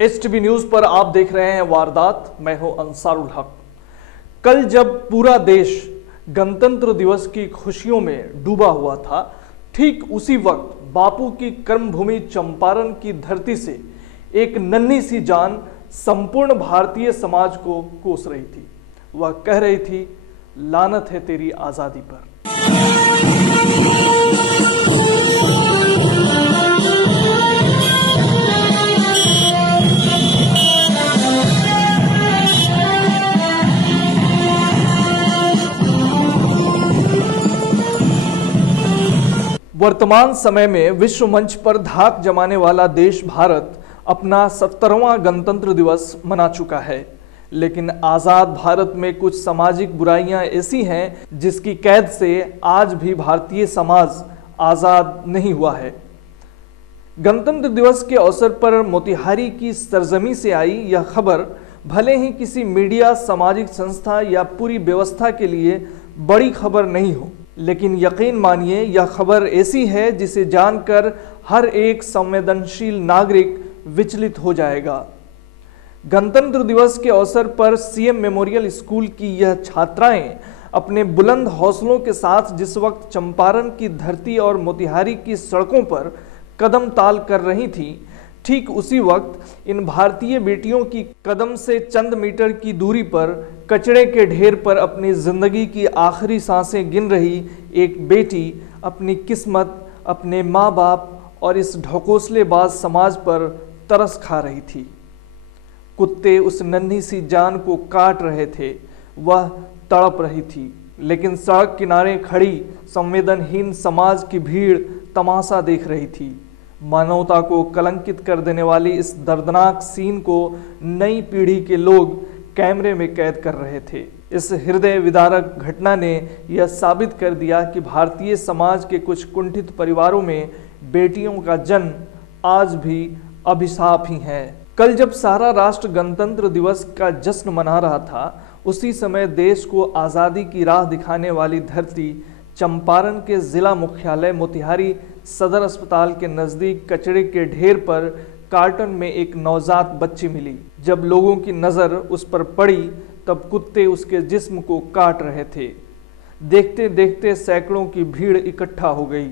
STV news पर आप देख रहे हैं वारदात। मैं हूं अंसारुल हक। कल जब पूरा देश गणतंत्र दिवस की खुशियों में डूबा हुआ था, ठीक उसी वक्त बापू की कर्मभूमि चंपारण की धरती से एक नन्ही सी जान संपूर्ण भारतीय समाज को कोस रही थी। वह कह रही थी, लानत है तेरी आजादी पर। वर्तमान समय में विश्व मंच पर धाक जमाने वाला देश भारत अपना 70वां गणतंत्र दिवस मना चुका है, लेकिन आजाद भारत में कुछ सामाजिक बुराइयां ऐसी हैं जिसकी कैद से आज भी भारतीय समाज आजाद नहीं हुआ है। गणतंत्र दिवस के अवसर पर मोतिहारी की सरजमी से आई यह खबर भले ही किसी मीडिया, सामाजिक संस्था या पूरी व्यवस्था के लिए बड़ी खबर नहीं हो, लेकिन यकीन मानिए यह खबर ऐसी है जिसे जानकर हर एक संवेदनशील नागरिक विचलित हो जाएगा। गणतंत्र दिवस के अवसर पर सीएम मेमोरियल स्कूल की यह छात्राएं अपने बुलंद हौसलों के साथ जिस वक्त चंपारण की धरती और मोतिहारी की सड़कों पर कदम ताल कर रही थी, ठीक उसी वक्त इन भारतीय बेटियों की कदम से चंद मीटर की दूरी पर कचरे के ढेर पर अपनी जिंदगी की आखिरी सांसें गिन रही एक बेटी अपनी किस्मत, अपने माँ बाप और इस ढकोसलेबाज समाज पर तरस खा रही थी। कुत्ते उस नन्ही सी जान को काट रहे थे, वह तड़प रही थी, लेकिन सड़क किनारे खड़ी संवेदनहीन समाज की भीड़ तमाशा देख रही थी। मानवता को कलंकित कर देने वाली इस दर्दनाक सीन को नई पीढ़ी के लोग कैमरे में कैद कर रहे थे। इस हृदय विदारक घटना ने यह साबित कर दिया कि भारतीय समाज के कुछ कुंठित परिवारों में बेटियों का जन्म आज भी अभिशाप ही है। कल जब सारा राष्ट्र गणतंत्र दिवस का जश्न मना रहा था, उसी समय देश को आज़ादी की राह दिखाने वाली धरती चंपारण के जिला मुख्यालय मोतिहारी सदर अस्पताल के नज़दीक कचरे के ढेर पर कार्टन में एक नवजात बच्ची मिली। जब लोगों की नज़र उस पर पड़ी तब कुत्ते उसके जिस्म को काट रहे थे। देखते देखते सैकड़ों की भीड़ इकट्ठा हो गई।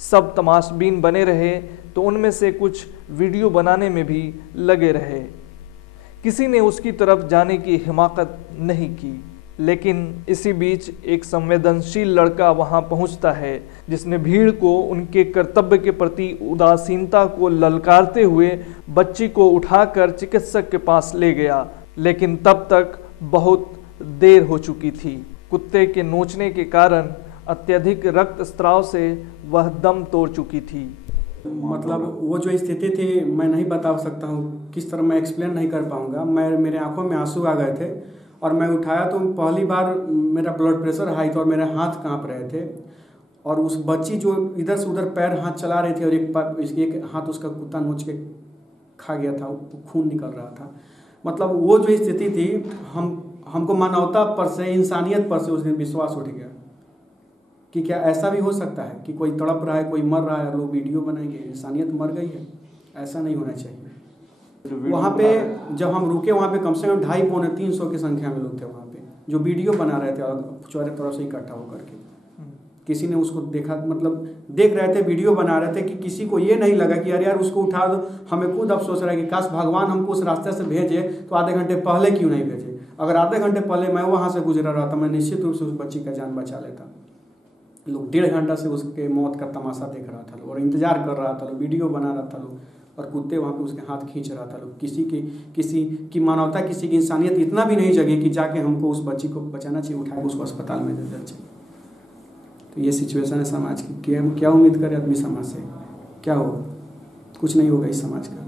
सब तमाशबीन बने रहे तो उनमें से कुछ वीडियो बनाने में भी लगे रहे। किसी ने उसकी तरफ जाने की हिमाकत नहीं की, लेकिन इसी बीच एक संवेदनशील लड़का वहां पहुंचता है, जिसने भीड़ को उनके कर्तव्य के प्रति उदासीनता को ललकारते हुए बच्ची को उठाकर चिकित्सक के पास ले गया, लेकिन तब तक बहुत देर हो चुकी थी। कुत्ते के नोचने के कारण अत्यधिक रक्तस्राव से वह दम तोड़ चुकी थी। मतलब वो जो स्थिति थी मैं नहीं बता सकता हूँ, किस तरह मैं एक्सप्लेन नहीं कर पाऊँगा। मेरे आंखों में आंसू आ गए थे और मैं उठाया तो पहली बार मेरा ब्लड प्रेशर हाई था और मेरे हाथ कांप रहे थे। और उस बच्ची जो इधर से उधर पैर हाथ चला रही थी और एक हाथ उसका कुत्ता नोच के खा गया था, खून निकल रहा था। मतलब वो जो स्थिति थी, हमको मानवता पर से, इंसानियत पर से उस दिन विश्वास उठ गया कि क्या ऐसा भी हो सकता है कि कोई तड़प रहा है, कोई मर रहा है और लोग वीडियो बनाएंगे। इंसानियत मर गई है, ऐसा नहीं होना चाहिए। वहाँ पे जब हम रुके, वहाँ पे कम से कम 250-300 की संख्या में लोग थे वहाँ पे जो वीडियो बना रहे थे और चारों तरफ से इकट्ठा होकर के। किसी ने उसको देखा, मतलब देख रहे थे, वीडियो बना रहे थे कि किसी को ये नहीं लगा कि अरे यार उसको उठा दो। हमें खुद अफसोस रहा है कि काश भगवान हमको उस रास्ते से भेजे तो आधे घंटे पहले क्यों नहीं भेजे। अगर आधे घंटे पहले मैं वहाँ से गुजरा रहा था, मैं निश्चित रूप से उस बच्ची का जान बचा लेता। लोग 1.5 घंटा से उसके मौत का तमाशा देख रहा था और इंतजार कर रहा था, लोग वीडियो बना रहा था लोग, और कुत्ते वहाँ पे उसके हाथ खींच रहा था लोग। किसी की मानवता, किसी की इंसानियत इतना भी नहीं जगी कि जाके हमको उस बच्ची को बचाना चाहिए, उठा के उसको अस्पताल में देना चाहिए। तो ये सिचुएशन है समाज की। क्या उम्मीद करे आदमी समाज से? क्या होगा? कुछ नहीं होगा इस समाज का।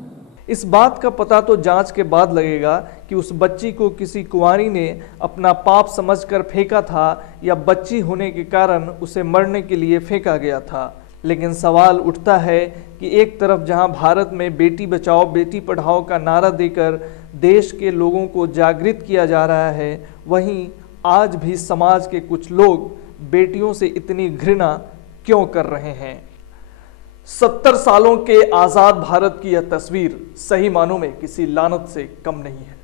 इस बात का पता तो जांच के बाद लगेगा कि उस बच्ची को किसी कुंवारी ने अपना पाप समझकर फेंका था या बच्ची होने के कारण उसे मरने के लिए फेंका गया था। लेकिन सवाल उठता है कि एक तरफ जहां भारत में बेटी बचाओ बेटी पढ़ाओ का नारा देकर देश के लोगों को जागृत किया जा रहा है, वहीं आज भी समाज के कुछ लोग बेटियों से इतनी घृणा क्यों कर रहे हैं। 70 सालों के आजाद भारत की यह तस्वीर सही मानों में किसी लानत से कम नहीं है।